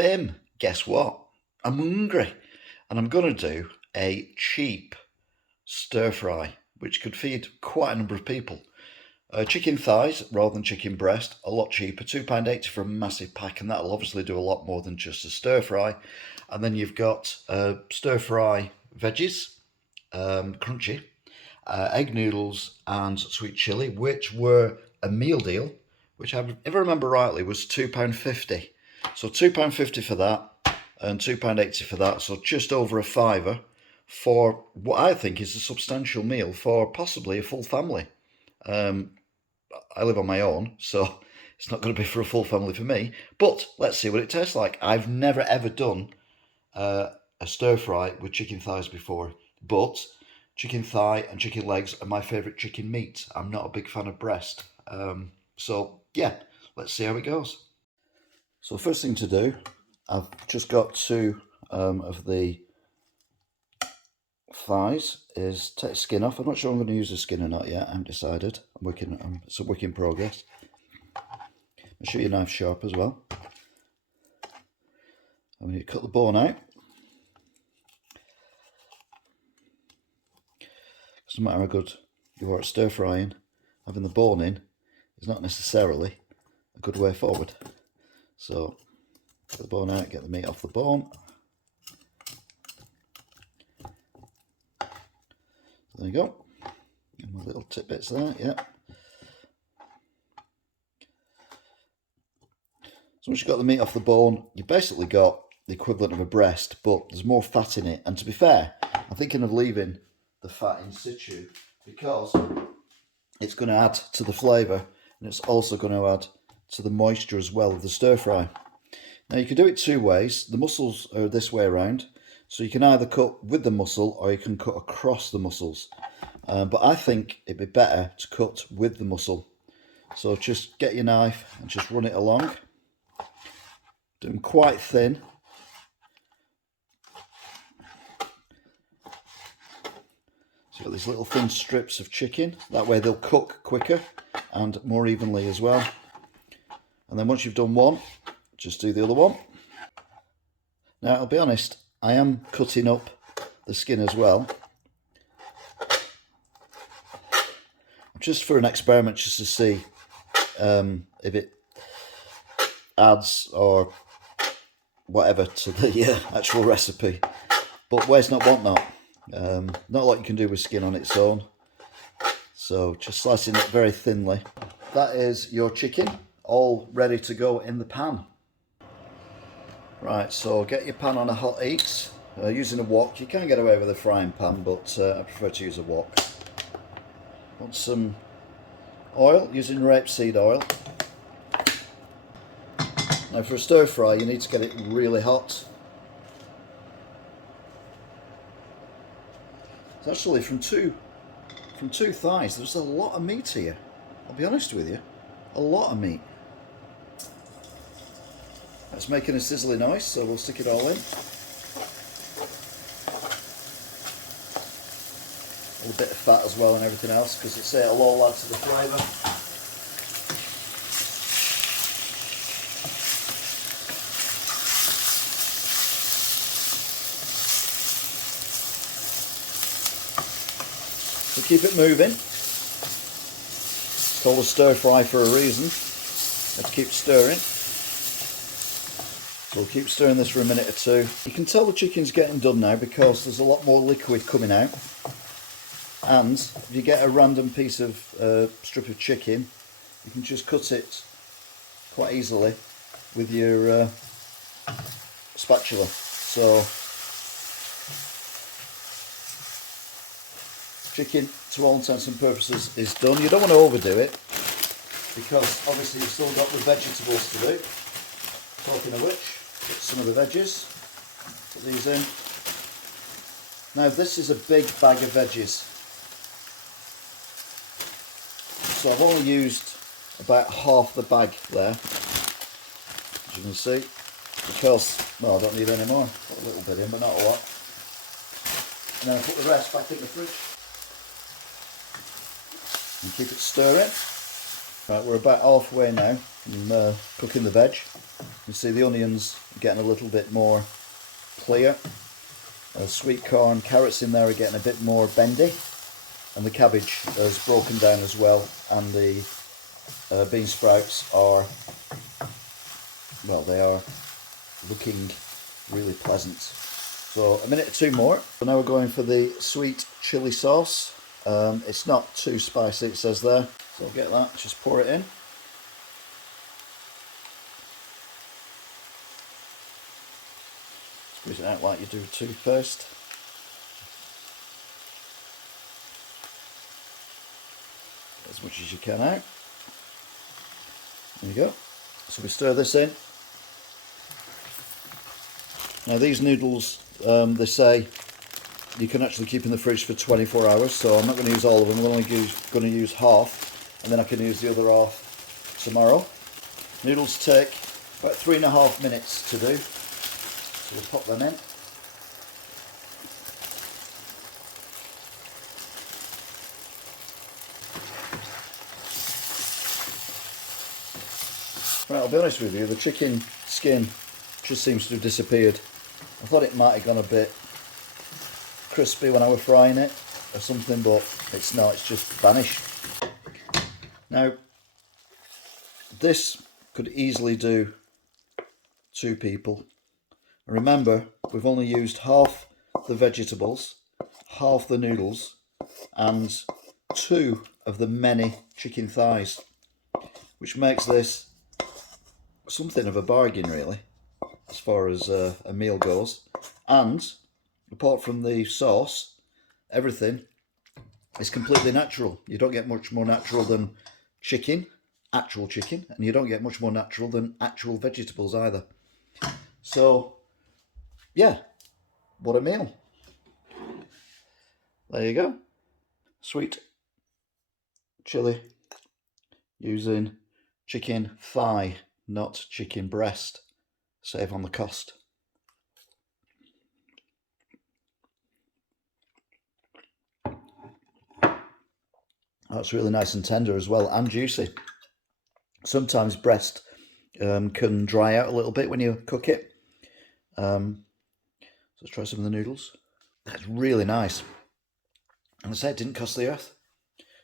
Bim, guess what? I'm hungry and I'm going to do a cheap stir fry, which could feed quite a number of people. Chicken thighs rather than chicken breast, a lot cheaper, £2.80 for a massive pack, and that'll obviously do a lot more than just a stir fry. And then you've got stir fry veggies, crunchy, egg noodles and sweet chilli, which were a meal deal, which if I remember rightly was £2.50. So £2.50 for that and £2.80 for that, so just over a fiver for what I think is a substantial meal for possibly a full family. I live on my own, so it's not going to be for a full family for me, but let's see what it tastes like. I've never ever done a stir fry with chicken thighs before, but chicken thigh and chicken legs are my favourite chicken meat. I'm not a big fan of breast. So yeah, let's see how it goes. So first thing to do, I've just got two of the thighs, is take the skin off. I'm not sure I'm going to use the skin or not yet. I haven't decided. It's a work in progress. Make sure your knife's sharp as well. I'm going to cut the bone out. No matter how good you are at stir frying, having the bone in is not necessarily a good way forward. So get the bone out, get the meat off the bone. There you go. And my little tidbits there, yeah. So once you've got the meat off the bone, you've basically got the equivalent of a breast, but there's more fat in it. And to be fair, I'm thinking of leaving the fat in situ because it's going to add to the flavour, and it's also going to add to the moisture as well of the stir fry. Now you can do it two ways. The mussels are this way around, so you can either cut with the mussel or you can cut across the mussels, but I think it'd be better to cut with the mussel. So just get your knife and just run it along. Do them quite thin. So you've got these little thin strips of chicken, that way they'll cook quicker and more evenly as well. And then once you've done one, just do the other one. Now I'll be honest, I am cutting up the skin as well, just for an experiment, just to see if it adds or whatever to the actual recipe. But where's not want not. Not a lot you can do with skin on its own. So just slicing it very thinly. That is your chicken, all ready to go in the pan. Right, so get your pan on a hot heat. Using a wok, you can get away with a frying pan, but I prefer to use a wok. Want some oil, using rapeseed oil. Now for a stir fry, you need to get it really hot. It's actually from two thighs. There's a lot of meat here. I'll be honest with you, a lot of meat. It's making a sizzling noise, so we'll stick it all in. A little bit of fat as well and everything else, because it'll all add to the flavour. So keep it moving. It's called a stir fry for a reason. Let's keep stirring. So we'll keep stirring this for a minute or two. You can tell the chicken's getting done now because there's a lot more liquid coming out. And if you get a random piece of strip of chicken, you can just cut it quite easily with your spatula. So chicken, to all intents and purposes, is done. You don't want to overdo it because obviously you've still got the vegetables to do. Talking of which, get some of the veggies, put these in. Now this is a big bag of veggies, so I've only used about half the bag there, as you can see, because, well, I don't need any more. Put a little bit in, but not a lot. And then I put the rest back in the fridge and keep it stirring. Right, we're about halfway now. I'm cooking the veg. You can see the onions getting a little bit more clear. Sweet corn, carrots in there are getting a bit more bendy, and the cabbage has broken down as well, and the bean sprouts are, well, they are looking really pleasant. So a minute or two more. So now we're going for the sweet chili sauce. It's not too spicy, it says there, so I'll get that, just pour it in. Squeeze it out like you do with toothpaste. Get as much as you can out. There you go. So we stir this in. Now these noodles, they say you can actually keep in the fridge for 24 hours, so I'm not going to use all of them. I'm only going to use half, and then I can use the other half tomorrow. Noodles take about 3.5 minutes to do, so we'll pop them in. Right, I'll be honest with you, the chicken skin just seems to have disappeared. I thought it might have gone a bit crispy when I was frying it or something, but it's not, it's just vanished. Now, this could easily do 2 people. Remember, we've only used half the vegetables, half the noodles, and 2 of the many chicken thighs, which makes this something of a bargain, really, as far as a meal goes. And apart from the sauce, everything is completely natural. You don't get much more natural than chicken, actual chicken, and you don't get much more natural than actual vegetables either. So, yeah, what a meal. There you go. Sweet chili using chicken thigh, not chicken breast. Save on the cost. That's really nice and tender as well, and juicy. Sometimes breast can dry out a little bit when you cook it. So let's try some of the noodles. That's really nice. And I say it didn't cost the earth.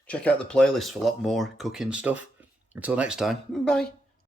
Check out the playlist for a lot more cooking stuff. Until next time, bye.